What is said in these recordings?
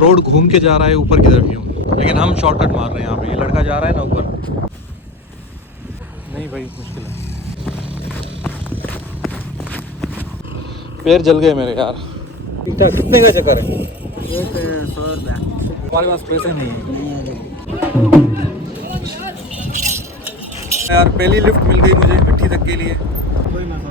Road घूम के जा रहा है ऊपर की तरफ यूँ, लेकिन हम शॉर्टकट मार रहे हैं यहाँ पे। ये लड़का जा रहा है ना ऊपर। नहीं भाई मुश्किल है, पैर जल गए मेरे यार। कितने का चक्कर है? 100 रुपया। हमारे पास पैसे नहीं है यार। पहली लिफ्ट मिल गई मुझे मिट्टी तक के लिए।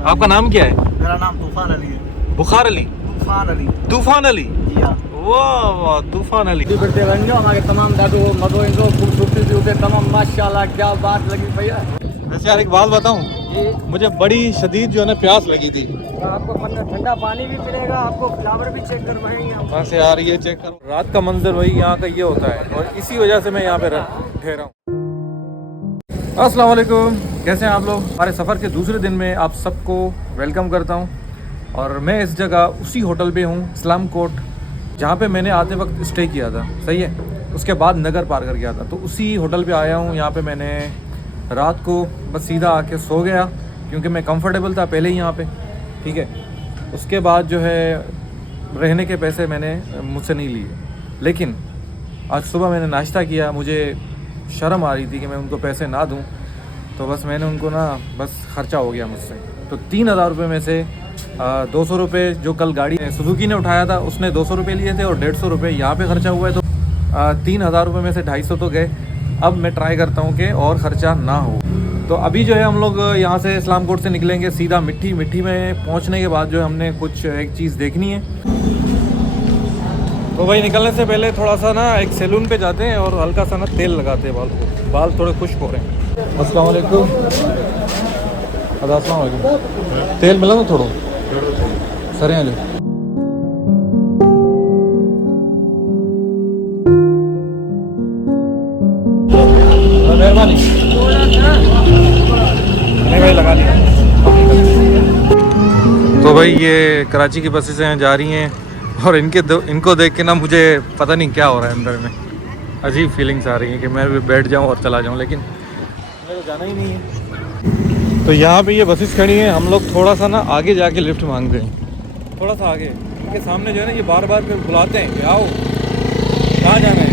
आपका नाम क्या है? मेरा नाम तूफान अली है। बुखार अली? तूफान अली। तूफान अली? जी हाँ। वाह वाह, तूफान अली। करते बन जाओ हमारे तमाम दादू मदो इनको खूबसूरती से उठे तमाम माशाल्लाह क्या बात लगी भैया। वैसे यार एक बात बताऊं, मुझे बड़ी शदीद जो है ना प्यास लगी थी। तो आपको ठंडा पानी भी मिलेगा, आपको फ्लावर भी चेक करवाएंगे हम। बस यार ये चेक करो, रात का मंजर वही यहाँ का ये होता है, और इसी वजह से मैं यहाँ पे ठहरा हूँ। अस्सलाम वालेकुम, कैसे हैं आप लोग? हमारे सफ़र के दूसरे दिन में आप सबको वेलकम करता हूँ। और मैं इस जगह उसी होटल पे हूँ, इस्लाम कोर्ट, जहाँ पे मैंने आते वक्त स्टे किया था। सही है, उसके बाद नगर पार कर गया था। तो उसी होटल पे आया हूँ। यहाँ पे मैंने रात को बस सीधा आके सो गया, क्योंकि मैं कंफर्टेबल था पहले ही यहाँ पे। ठीक है, उसके बाद जो है रहने के पैसे मैंने मुझसे नहीं लिए, लेकिन आज सुबह मैंने नाश्ता किया। मुझे शर्म आ रही थी कि मैं उनको पैसे ना दूं, तो बस मैंने उनको ना बस ख़र्चा हो गया मुझसे। तो 3000 रुपये में से 200 रुपये जो कल गाड़ी सुजुकी ने उठाया था उसने 200 रुपये लिए थे, और 150 रुपये यहाँ पे ख़र्चा हुआ है। तो 3000 रुपये में से 250 तो गए। अब मैं ट्राई करता हूँ कि और ख़र्चा ना हो। तो अभी जो है हम लोग यहाँ से इस्लाम कोर्ट से निकलेंगे सीधा मिट्टी में पहुँचने के बाद जो है हमने कुछ एक चीज़ देखनी है। तो भाई निकलने से पहले थोड़ा सा ना एक सैलून पे जाते हैं और हल्का सा ना तेल लगाते हैं बाल को, बाल थोड़े खुश्क हो रहे हैं। अस्सलाम वालेकुम। अस्सलाम वालेकुम। तेल मिला ना थोड़ा सर यहाँ जो मेहरबानी नहीं भाई, लगा लिया। तो भाई ये कराची की बसें हैं जा रही हैं, और इनको देख के ना मुझे पता नहीं क्या हो रहा है अंदर में। अजीब फीलिंग्स आ रही हैं कि मैं भी बैठ जाऊं और चला जाऊं, लेकिन मेरे को जाना ही नहीं है। तो यहाँ पे ये बसेस खड़ी हैं, हम लोग थोड़ा सा ना आगे जाके लिफ्ट मांग रहे हैं, थोड़ा सा आगे। इनके सामने जो है ना ये बार बार फिर बुलाते हैं कि आओ, कहाँ जाना है।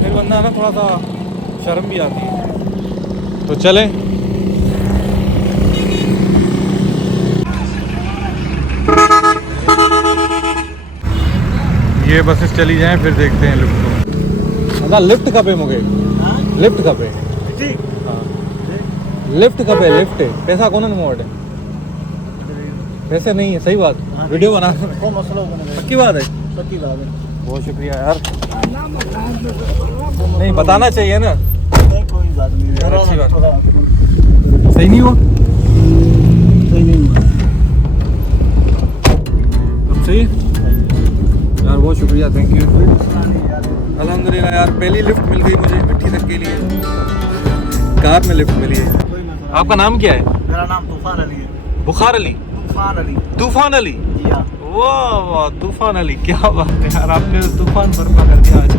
फिर बंदा ना थोड़ा सा शर्म भी आती है। तो चलें। ये बसेस चली जाएं, फिर देखते हैं लिफ्ट को। ना लिफ्ट कब है मुझे? लिफ्ट कब है? लिफ्ट कब है? लिफ्ट है पैसा कौन मोड है? पैसे नहीं है। सही बात, वीडियो बना। पक्की बात है? पक्की बात है। बहुत शुक्रिया यार। नहीं बताना चाहिए ना। कोई बात नहीं, अच्छी बात। सही नहीं हुआ? सही नहीं हुआ। अब सही यार, बहुत शुक्रिया, थैंक यू। अल्हम्दुलिल्लाह यार, पहली लिफ्ट मिल गई मुझे मिट्टी तक के लिए। कार में लिफ्ट मिली है। आपका नाम क्या है? मेरा नाम तूफान अली है। बुखार अली? तूफान अली। तूफान अली? जी हाँ। वाह वाह, तूफान अली, क्या बात है यार, आपने तूफान बर्पा कर दिया आज।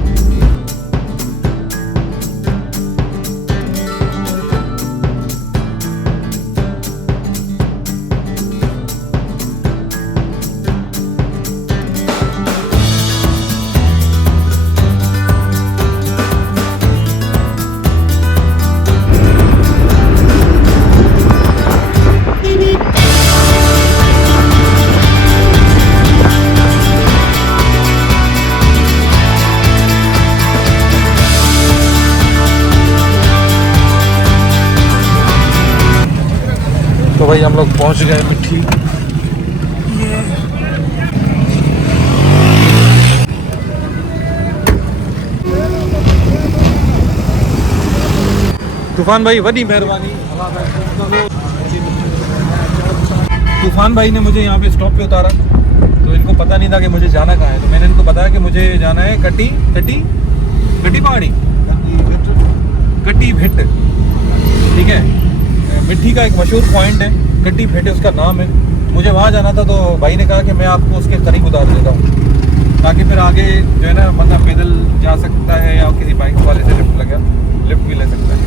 तो भाई हम लोग पहुंच गए मिट्टी। तूफान भाई वडी मेहरबानी। तूफान भाई ने मुझे यहाँ पे स्टॉप पे उतारा, तो इनको पता नहीं था कि मुझे जाना कहाँ है। तो मैंने इनको बताया कि मुझे जाना है कटी पहाड़ी, कटी भिट। ठीक है, मिट्टी का एक मशहूर पॉइंट है, कटी भेटे उसका नाम है। मुझे वहाँ जाना था, तो भाई ने कहा कि मैं आपको उसके करीब उतार देता हूँ, ताकि फिर आगे जो है ना बंदा पैदल जा सकता है या किसी बाइक वाले से लिफ्ट भी ले सकता है।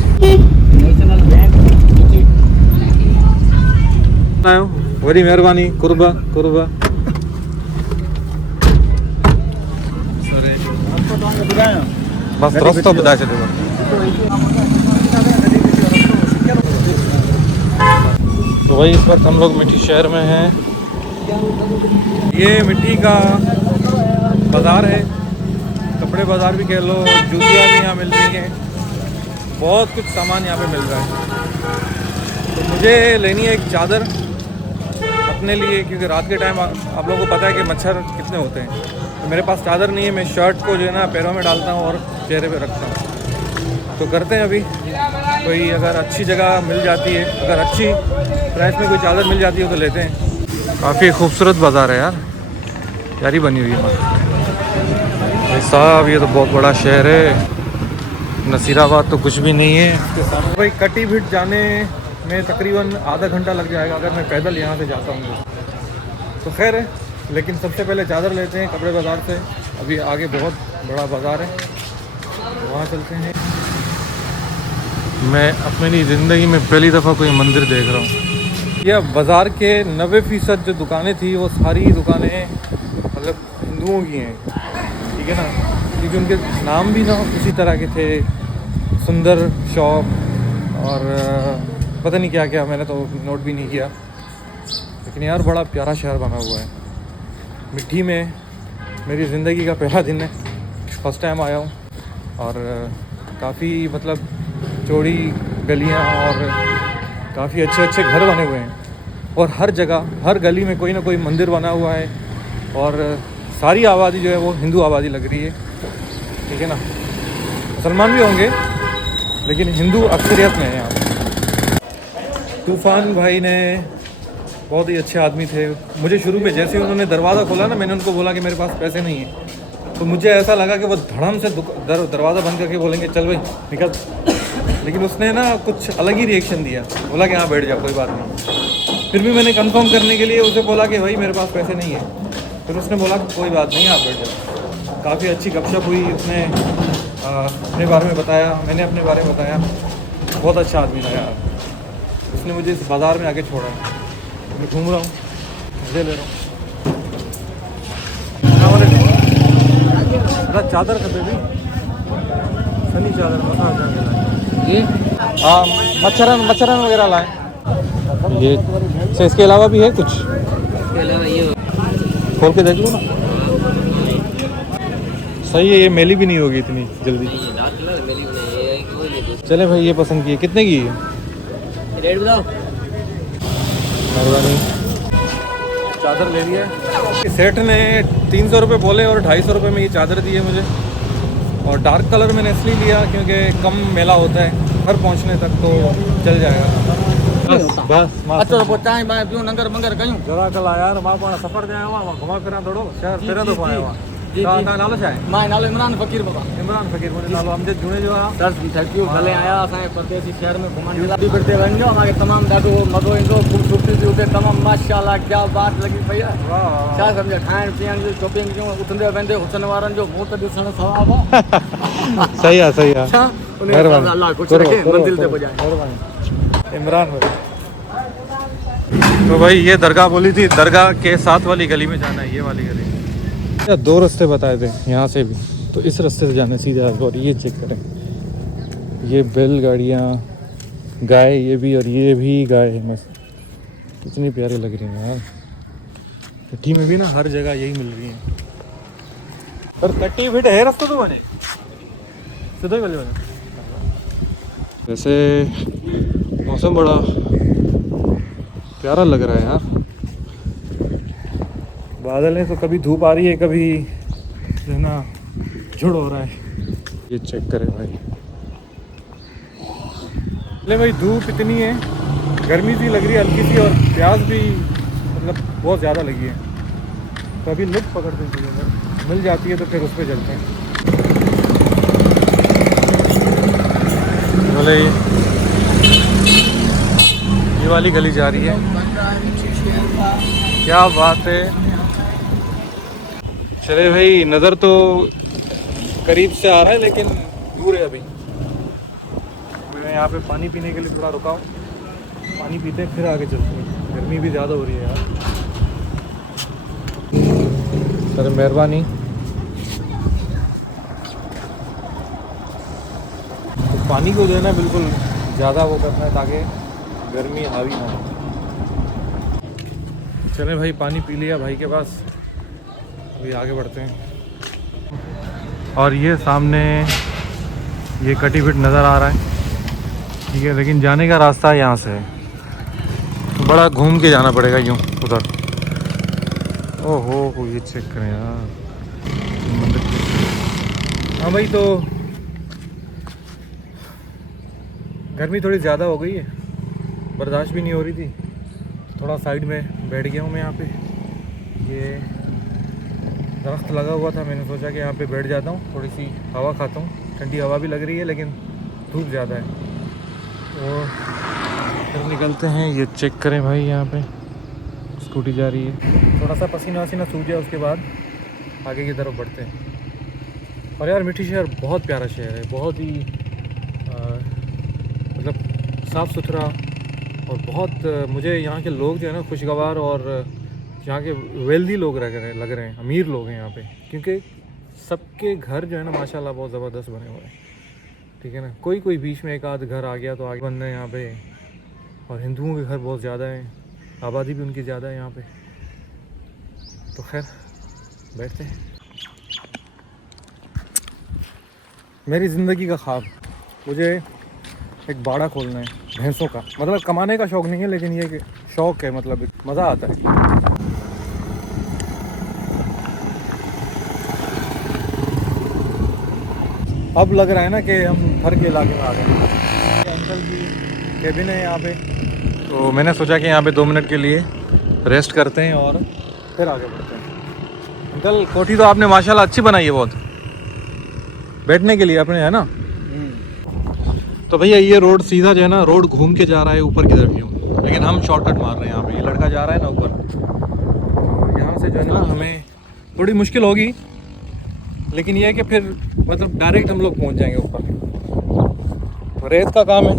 बड़ी मेहरबानी, कुर्बा। बस रास्ता बता चलेगा। तो वही इस वक्त हम लोग मिट्टी शहर में हैं। ये मिट्टी का बाज़ार है, कपड़े बाज़ार भी कह लो, जूतियाँ भी यहाँ मिल रही हैं, बहुत कुछ सामान यहाँ पे मिल रहा है। तो मुझे लेनी है एक चादर अपने लिए, क्योंकि रात के टाइम आप लोगों को पता है कि मच्छर कितने होते हैं। तो मेरे पास चादर नहीं है, मैं शर्ट को जो है ना पैरों में डालता हूँ और चेहरे पे रखता हूँ। तो करते हैं अभी, कोई अगर अच्छी जगह मिल जाती है, अगर अच्छी प्राइस में कोई चादर मिल जाती है तो लेते हैं। काफ़ी खूबसूरत बाज़ार है यार, प्यारी बनी हुई है भाई साहब। ये तो बहुत बड़ा शहर है, नसीराबाद तो कुछ भी नहीं है इसके सामने। भाई कटी भिट जाने में तकरीबन आधा घंटा लग जाएगा अगर मैं पैदल यहाँ से जाता हूँ तो खैर है। लेकिन सबसे पहले चादर लेते हैं कपड़े बाज़ार से। अभी आगे बहुत बड़ा बाज़ार है, वहाँ चलते हैं। मैं अपनी ज़िंदगी में पहली दफ़ा कोई मंदिर देख रहा हूँ। यह बाज़ार के 90% जो दुकानें थी वो सारी दुकानें मतलब हिंदुओं की हैं, ठीक है ना, क्योंकि उनके नाम भी ना इसी तरह के थे, सुंदर शॉप और पता नहीं क्या क्या, मैंने तो नोट भी नहीं किया। लेकिन यार बड़ा प्यारा शहर बना हुआ है। मिट्टी में मेरी ज़िंदगी का पहला दिन है, फर्स्ट टाइम आया हूँ और काफ़ी मतलब चौड़ी गलियाँ और काफ़ी अच्छे अच्छे घर बने हुए हैं और हर जगह हर गली में कोई ना कोई मंदिर बना हुआ है और सारी आबादी जो है वो हिंदू आबादी लग रही है, ठीक है ना। मुसलमान भी होंगे लेकिन हिंदू अक्सरियत में है यहाँ। तूफ़ान भाई ने बहुत ही अच्छे आदमी थे। मुझे शुरू में जैसे ही उन्होंने दरवाज़ा खोला ना, मैंने उनको बोला कि मेरे पास पैसे नहीं है, तो मुझे ऐसा लगा कि वो धड़म से दरवाज़ा बंद करके बोलेंगे चल भाई निकल। लेकिन उसने ना कुछ अलग ही रिएक्शन दिया, बोला कि हाँ बैठ जाओ कोई बात नहीं। फिर भी मैंने कंफर्म करने के लिए उसे बोला कि भाई मेरे पास पैसे नहीं है, फिर उसने बोला कोई बात नहीं आप बैठ जाओ। काफ़ी अच्छी गपशप हुई, उसने अपने बारे में बताया, मैंने अपने बारे में बताया। बहुत अच्छा आदमी था यार। उसने मुझे इस बाज़ार में आके छोड़ा, मैं घूम रहा हूँ, मज़े ले रहा हूँ। चादर खरीदे भी सनी चादर मसाज जी। हाँ मच्छरन वगैरह लाए ये से। इसके अलावा भी है कुछ, इसके अलावा ये खोल के देखो ना। सही है, ये मेली भी नहीं होगी इतनी जल्दी। चले भाई ये पसंद की, कितने की है रेट बताओ। चादर ले लिया है सेठ ने 300 रुपये बोले और 250 रुपये में ये चादर दी है मुझे। और डार्क कलर मैंने इसलिए लिया क्योंकि कम मेला होता है, घर पहुंचने तक तो चल जाएगा। बस अच्छा तो चाय मैं पियूं नंगर मंगर कयूं जरा कल यार मां पाण सफ़र जाया हुआ घुमा फिरा थोड़ो शहर फिर तो पाया हुआ। जी तव्हां नालो छा आहे? मां नालो इमरान फ़कीर बाबा। इमरान फ़कीर मुंहिंजो नालो अमजद जुणे जो आहे। Sir thank you. भले आया असांजे परदेसी शहर में घुमण जे फिरते वञो, असांखे तमामु ॾाढो मज़ो ईंदो, ख़ूबसूरती थी उते तमामु माशाअल्लाह क्या बात लॻी पई आहे। छा सम्झो खाइण पीअण जी शॉपिंग जो उथंदे वेंदे हुसन वारनि जो मुंहुं त ॾिसण सवाबु आहे। सही आहे सही आहे। छा उन अल्लाह कुझु रखे मंज़िल ते पुॼाए। मेहरबानी इमरान भाई। तो भाई ये दरगाह बोली थी, दरगाह के साथ वाली गली में जाना है, ये वाली गली। या 2 रास्ते बताए थे यहाँ से भी, तो इस रास्ते से जाना सीधा। और ये चेक करें, ये बैलगाड़ियाँ, गाय, ये भी और ये भी गाय है मस्त, कितनी प्यारी लग रही है यार। कट्टी में भी ना हर जगह यही मिल रही है। और कट्टी फिट है रास्ता तो बने सीधा ही बने। वैसे मौसम बड़ा प्यारा लग रहा है यार। बादल है तो कभी धूप आ रही है, कभी जो है ना झुड़ हो रहा है। ये चेक करें भाई, ले भाई धूप इतनी है, गर्मी सी लग रही है हल्की सी, और प्यास भी मतलब बहुत ज़्यादा लगी है। तो अभी लुक पकड़ते हैं, अगर मिल जाती है तो फिर उस पर चलते हैं। बोले ये वाली गली जा रही है, क्या बात है। चले भाई, नज़र तो करीब से आ रहा है लेकिन दूर है। अभी मैं यहाँ पे पानी पीने के लिए थोड़ा रुका हूँ, पानी पीते हैं फिर आगे चलते हैं। गर्मी भी ज़्यादा हो रही है यार। सर मेहरबानी। पानी को जो है ना बिल्कुल ज़्यादा वो करना है ताकि गर्मी हावी ना हो। चलें भाई, पानी पी लिया भाई के पास, अभी आगे बढ़ते हैं। और ये सामने ये कटी फिट नज़र आ रहा है, ठीक है, लेकिन जाने का रास्ता यहाँ से है, बड़ा घूम के जाना पड़ेगा यूँ उधर। ओहो ये चेक करें यार। हाँ भाई, तो गर्मी थोड़ी ज़्यादा हो गई है, बर्दाश्त भी नहीं हो रही थी, थोड़ा साइड में बैठ गया हूँ मैं यहाँ पे। ये दरख्त लगा हुआ था, मैंने सोचा कि यहाँ पे बैठ जाता हूँ, थोड़ी सी हवा खाता हूँ, ठंडी हवा भी लग रही है लेकिन धूप ज़्यादा है। और फिर निकलते हैं। ये चेक करें भाई, यहाँ पे स्कूटी जा रही है, थोड़ा सा पसीना वसीना सूख जाए उसके बाद आगे की तरफ बढ़ते हैं। और यार मिठी शहर बहुत प्यारा शहर है, बहुत ही मतलब साफ़ सुथरा, और बहुत मुझे यहाँ के लोग जो है ना खुशगवार, और यहाँ के वेल्दी लोग लग रहे हैं, अमीर लोग हैं यहाँ पे, क्योंकि सबके घर जो है ना माशाल्लाह बहुत ज़बरदस्त बने हुए हैं, ठीक है ना। कोई बीच में एक आध घर आ गया तो आगे बन रहे हैं यहाँ पे, और हिंदुओं के घर बहुत ज़्यादा हैं, आबादी भी उनकी ज़्यादा है यहाँ पे। तो खैर बैठते हैं। मेरी ज़िंदगी का ख्वाब, मुझे एक बाड़ा खोलना है भैंसों का, मतलब कमाने का शौक़ नहीं है लेकिन ये शौक़ है, मतलब मज़ा आता है। अब लग रहा है ना कि हम घर के इलाके में आ गए। अंकल की केबिन है यहाँ पे, तो मैंने सोचा कि यहाँ पे 2 मिनट के लिए रेस्ट करते हैं और फिर आगे बढ़ते हैं। अंकल कोठी तो आपने माशाल्लाह अच्छी बनाई है बहुत, बैठने के लिए अपने, है ना। तो भैया ये रोड सीधा जो है ना, रोड घूम के जा रहा है ऊपर की तरफ यूँ, लेकिन हम शॉर्टकट मार रहे हैं यहाँ पे। ये लड़का जा रहा है ना ऊपर, यहाँ से जो है ना हमें थोड़ी मुश्किल होगी, लेकिन ये है कि फिर मतलब डायरेक्ट हम लोग पहुँच जाएंगे ऊपर। तो रेत का काम है,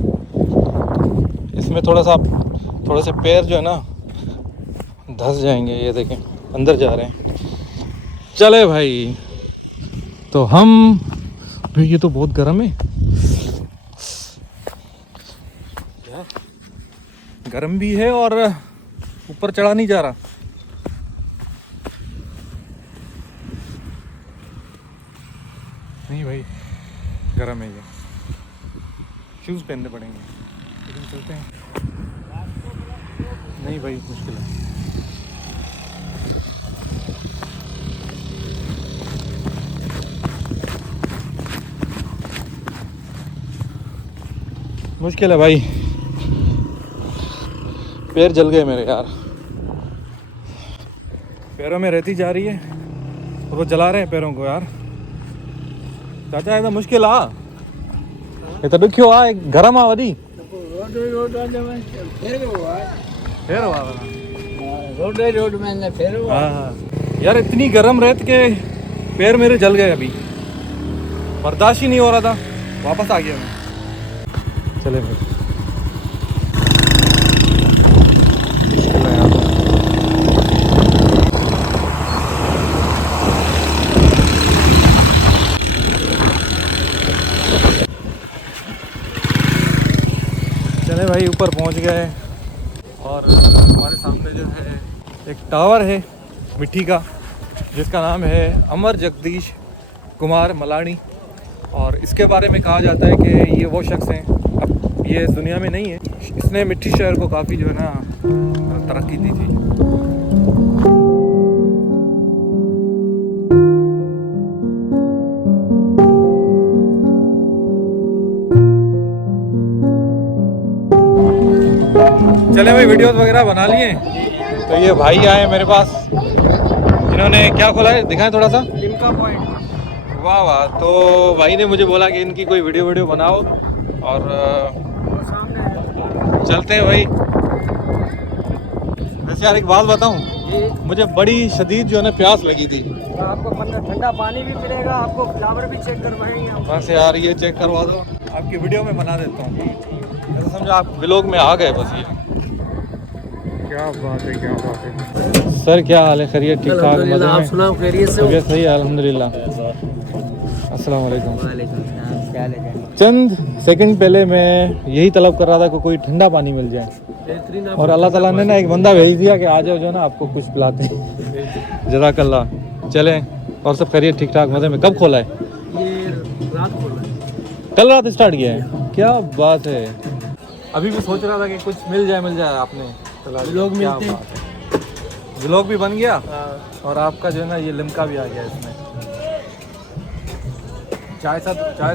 इसमें थोड़ा से पैर जो है ना धंस जाएंगे। ये देखें अंदर जा रहे हैं। चले भाई, तो हम भाई, ये तो बहुत गर्म है यार, गर्म भी है और ऊपर चढ़ा नहीं जा रहा। नहीं भाई गर्म है, ये शूज़ पहनने पड़ेंगे, लेकिन चलते हैं। नहीं भाई मुश्किल है। मुश्किल है भाई, पैर जल गए मेरे यार, पैरों में रेती जा रही है और वो जला रहे हैं पैरों को यार। चाचा ऐसा मुश्किल आ ये तो दुखियो आ गरम आ वधी रोड में फिर हाँ यार, इतनी गर्म रेत के पैर मेरे जल गए, अभी बर्दाश्त ही नहीं हो रहा था, वापस आ गया मैं। चले भाई, चले भाई ऊपर पहुंच गए। और हमारे सामने जो है एक टावर है मिट्टी का, जिसका नाम है अमर जगदीश कुमार मलानी। और इसके बारे में कहा जाता है कि ये वो शख्स हैं, अब ये इस दुनिया में नहीं है, इसने मिट्टी शहर को काफ़ी जो है ना तरक्की दी थी। चले भाई, वीडियोस वगैरह बना लिए। तो ये भाई आए मेरे पास, इन्होंने क्या खोला है दिखाएं थोड़ा सा। Limca point. वाह वाह। तो भाई ने मुझे बोला कि इनकी कोई वीडियो बनाओ और चलते हैं भाई। वैसे यार एक बात बताऊं, मुझे बड़ी शदीद जो है ना प्यास लगी थी। आपको ठंडा पानी भी मिलेगा, आपको फ्लावर भी चेक करवाएंगे। बस यार ये चेक करवा दो, आपकी वीडियो में बना देता हूँ। ऐसा समझो आप व्लॉग में आ गए बस। ये क्या बात है, क्या बात है। सर क्या हाल है, खैरियत ठीक ठाक? आप सुनाओ, खैरियत से? तबीयत सही है अल्हम्दुलिल्लाह। अस्सलाम वालेकुम। वालेकुम सलाम, क्या हाल है? चंद सेकंड पहले मैं यही तलब कर रहा था कि कोई ठंडा पानी मिल जाए, बेहतरीन। और अल्लाह ताला ने ना एक बंदा भेज दिया कि आ जाओ जो ना आपको कुछ पिलाते हैं। जज़ाकल्लाह। चलें, और सब खैरियत ठीक ठाक मज़े में? कब खोला है? ये रात खोला है। कल रात स्टार्ट किया है, क्या बात है। अभी भी सोच रहा था कि कुछ मिल जाए आपने लोग क्या मिलते हैं। बात है। व्लॉग भी बन गया और आपका जो है ना ये लिम्का भी आ गया इसमें। चाय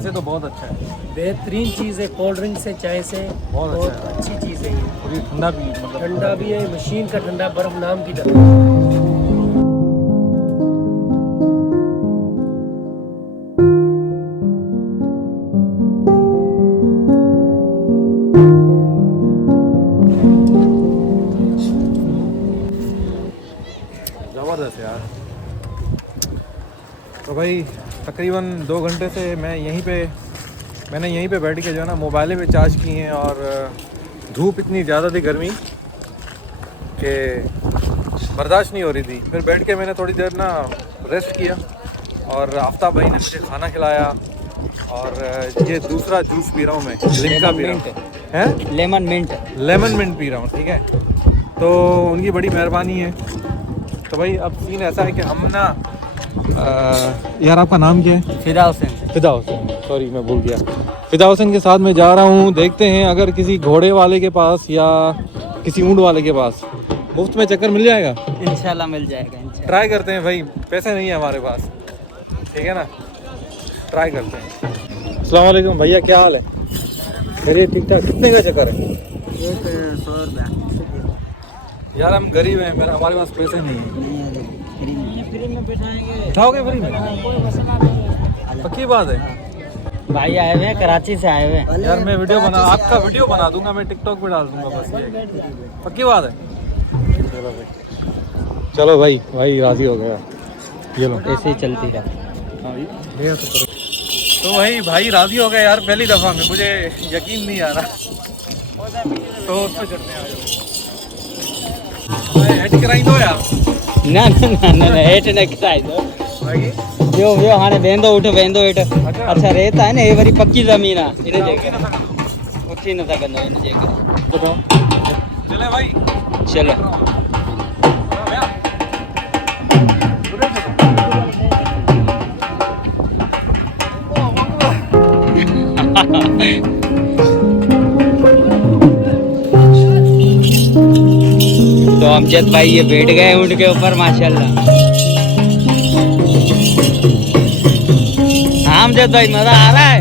से तो बहुत अच्छा है, बेहतरीन चीज़ है, कोल्ड ड्रिंक से, चाय से बहुत बहुत अच्छा है। अच्छी चीज़ है ये। और ये ठंडा भी मतलब ठंडा भी है, मशीन का ठंडा, बर्फ नाम की तरह। ज़बरदस्त यार। तो भाई तकरीबन 2 घंटे से मैंने यहीं पे बैठ के जो है ना मोबाइलें पे चार्ज की हैं, और धूप इतनी ज़्यादा थी, गर्मी कि बर्दाश्त नहीं हो रही थी। फिर बैठ के मैंने थोड़ी देर ना रेस्ट किया, और आफ्ताब भाई ने मुझे खाना खिलाया, और ये दूसरा जूस पी रहा हूँ मैं, लिम्का पी रहा हूँ। हैं? लेमन मिंट पी रहा हूँ, ठीक है। तो उनकी बड़ी मेहरबानी है। तो भाई अब सीन ऐसा है कि हम ना यार आपका नाम क्या है? फिदा हुसैन। फिदा हुसैन, सॉरी मैं भूल गया। फिदा हुसैन के साथ मैं जा रहा हूँ, देखते हैं अगर किसी घोड़े वाले के पास या किसी ऊँट वाले के पास मुफ्त में चक्कर मिल जाएगा। इंशाल्लाह मिल जाएगा, इंशाल्लाह। ट्राई करते हैं भाई, पैसे नहीं है हमारे पास, ठीक है ना, ट्राई करते हैं। अस्सलाम वालेकुम भैया, क्या हाल है? खैरियत ठीक ठाक? कितने का चक्कर है? 100 रुपया। यार हम गरीब हैं, हमारे पास पैसे नहीं है। फ्री में बिठाएंगे। बिठाओगे फ्री में? पक्की बात है? भाई आए हुए हैं, कराची से आए हुए हैं। यार मैं आपका वीडियो बना दूंगा, मैं टिकटॉक पे डाल दूंगा, बस ये। पक्की बात है? चलो भाई, चलो भाई राजी हो गया। ये लो, ऐसे ही चलती है। तो भाई राजी हो गए यार, पहली दफ़ा में, मुझे यकीन नहीं आ रहा। तो उसमें चलते हैं, आ जाओ। हेड कराई दो यार। ना हेठ न कराई दो भाई यो हाणे वेंदो हेठ अच्छा रहता है ना, ये वरी पक्की ज़मीन आहे इन जे करे उथी न सघंदो इन जे करे। चले भाई, चलो। तो अमजद भाई ये बैठ गए ऊँट के ऊपर, माशाल्लाह। हाँ अमजद भाई, मजा आ रहा है?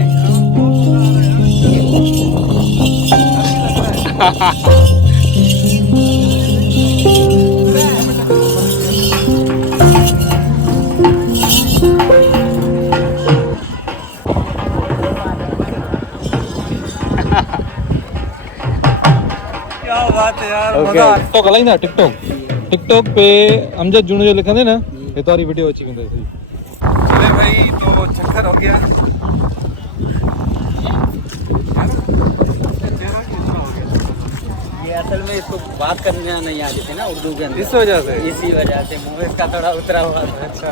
क्या बात है यार, Okay. मजा। टिकटॉक हलाई ना, टिकटॉक पे अमजद जुन जो लिखंदे ना, ये तारी वीडियो अची वेंदे। चले भाई, तो चक्कर हो गया। ये असल में इसको बात करने नहीं आती थी ना उर्दू के अंदर, इस वजह से? इसी वजह से मुंह इसका थोड़ा उतरा हुआ था। अच्छा,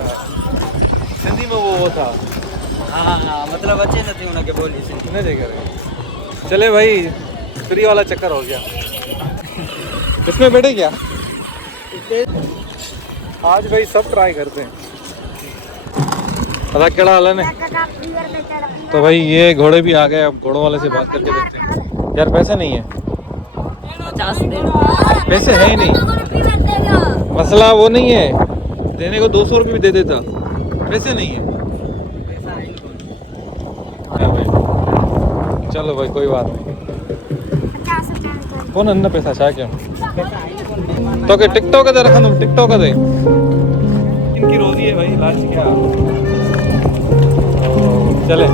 सिंधी में वो था। हाँ, मतलब अच्छे से थी उन्होंने बोली सिंधी। कितने देकर चले भाई, फ्री वाला चक्कर हो गया। इसमें बैठे क्या आज भाई, सब ट्राई करते हैं। पता केड़ा हाल है ने? तो भाई ये घोड़े भी आ गए, अब घोड़ों वाले से बात करके देखते हैं। यार पैसे नहीं है, 50 दे। पैसे है ही नहीं। मसला वो नहीं है, देने को 200 रुपये भी दे देता, पैसे नहीं है। हाँ भाई, चलो भाई कोई बात नहीं। कौन अन्ना पैसा छा क्यों तो के टिकटॉक दे रखा तुम, टिकटॉक दे इनकी रोजी है भाई, लालच क्या। चले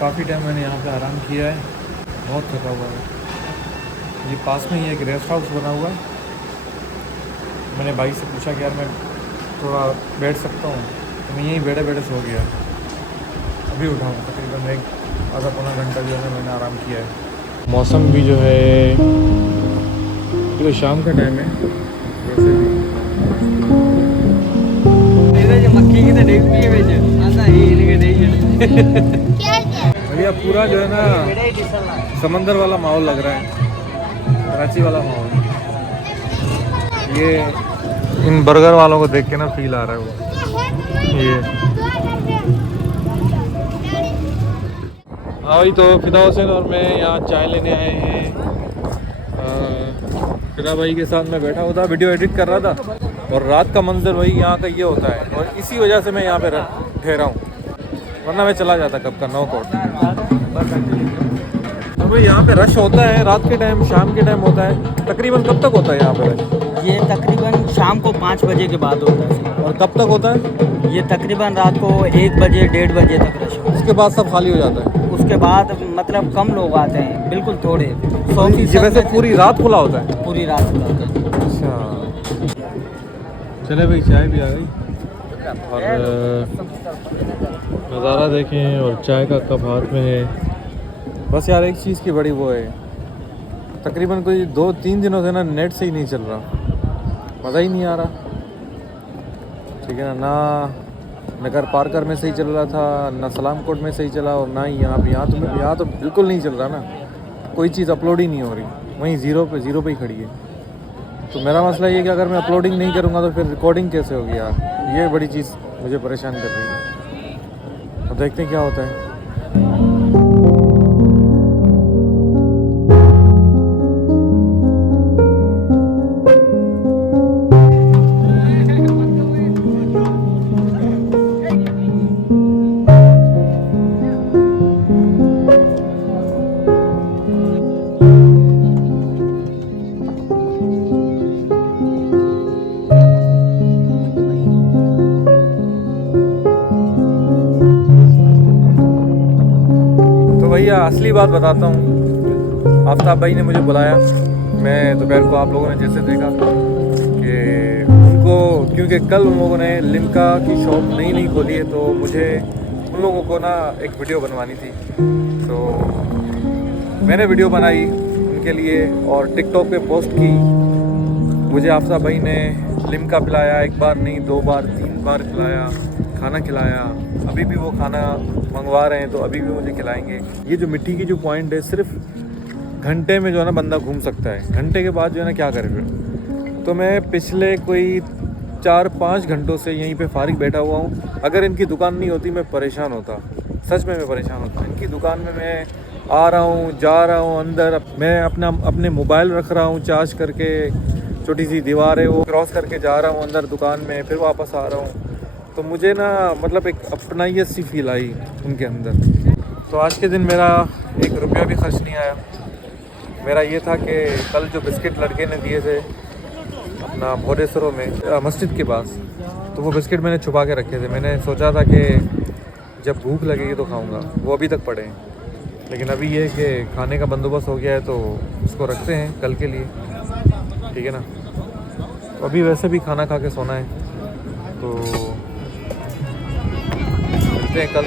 काफ़ी टाइम मैंने यहाँ पे आराम किया है, बहुत थका हुआ है। ये पास में ही एक रेस्ट हाउस बना हुआ है, मैंने भाई से पूछा कि यार मैं थोड़ा बैठ सकता हूँ, तो मैं यहीं बैठे बैठे सो गया। अभी उठा हूँ, तकरीबन एक आधा पौना घंटा जो है मैंने आराम किया है। मौसम भी जो है तो शाम का टाइम है वैसे भी। मक्खी की तो देखती है वैसे आता ही इनके नहीं भैया पूरा जो है ना समंदर वाला माहौल लग रहा है, कराची वाला माहौल। ये इन बर्गर वालों को देख के ना फील आ रहा है वो। ये हाँ भाई, तो फिदा हुसैन और मैं यहाँ चाय लेने आए हैं। फिदा भाई के साथ मैं बैठा हुआ था, वीडियो एडिट कर रहा था, और रात का मंजर वही यहाँ का ये होता है, और इसी वजह से मैं यहाँ पे ठहरा हूँ, वरना मैं चला जाता कब का नौकोट। तो भाई यहाँ पे रश होता है रात के टाइम, शाम के टाइम होता है। तकरीबन कब तक होता है यहाँ पे रश? ये तकरीबन शाम को 5 बजे के बाद होता है। और कब तक होता है? ये तकरीबन रात को 1 बजे 1:30 बजे तक रश होता है। उसके बाद सब खाली हो जाता है? उसके बाद मतलब कम लोग आते हैं, बिल्कुल थोड़े। ये वैसे पूरी रात खुला होता है? पूरी रात खुला होता है। अच्छा, चले भाई, चाय भी आ गई और नज़ारा देखें, और चाय का कप हाथ में है। बस यार एक चीज़ की बड़ी वो है, तकरीबन कोई 2-3 दिनों से ना नेट से ही नहीं चल रहा, मज़ा ही नहीं आ रहा। ठीक है ना, नगर पार्कर में सही चल रहा था, ना सलाम कोट में सही चला, और ना ही यहाँ तो बिल्कुल नहीं चल रहा ना। कोई चीज़ अपलोड ही नहीं हो रही, वहीं ज़ीरो पे ही खड़ी है। तो मेरा मसला ये कि अगर मैं अपलोडिंग नहीं करूँगा तो फिर रिकॉर्डिंग कैसे होगी यार, ये बड़ी चीज़ मुझे परेशान कर रही है। तो देखते हैं क्या होता है। भैया असली बात बताता हूँ, आफ्ताब भाई ने मुझे बुलाया। मैं दोपहर को आप लोगों ने जैसे देखा कि उनको, क्योंकि कल उन लोगों ने लिम्का की शॉप नई खोली है, तो मुझे उन लोगों को ना एक वीडियो बनवानी थी। तो मैंने वीडियो बनाई उनके लिए और टिकटॉक पे पोस्ट की। मुझे आफ्ताब भाई ने लिम्का पिलाया, 1 बार नहीं 2 बार 3 बार पिलाया, खाना खिलाया। अभी भी वो खाना मंगवा रहे हैं, तो अभी भी मुझे खिलाएंगे। ये जो मिट्टी की जो पॉइंट है, सिर्फ घंटे में जो है ना बंदा घूम सकता है, घंटे के बाद जो है ना क्या करे फिर। तो मैं पिछले कोई 4-5 घंटों से यहीं पे फारिग बैठा हुआ हूँ। अगर इनकी दुकान नहीं होती मैं परेशान होता, सच में मैं परेशान होता। इनकी दुकान में मैं आ रहा हूँ, जा रहा हूँ अंदर, मैं अपने मोबाइल रख रहा हूँ चार्ज करके, छोटी सी दीवार है वो क्रॉस करके जा रहा हूँ अंदर दुकान में, फिर वापस आ रहा हूँ। तो मुझे ना मतलब एक अपनाइयत सी फील आई उनके अंदर। तो आज के दिन मेरा 1 रुपया भी खर्च नहीं आया। मेरा ये था कि कल जो बिस्किट लड़के ने दिए थे अपना भोरेसरों में मस्जिद के पास, तो वो बिस्किट मैंने छुपा के रखे थे। मैंने सोचा था कि जब भूख लगेगी तो खाऊंगा, वो अभी तक पड़े हैं। लेकिन अभी ये कि खाने का बंदोबस्त हो गया है, तो उसको रखते हैं कल के लिए, ठीक है ना। तो अभी वैसे भी खाना खा के सोना है, तो मिलते हैं कल।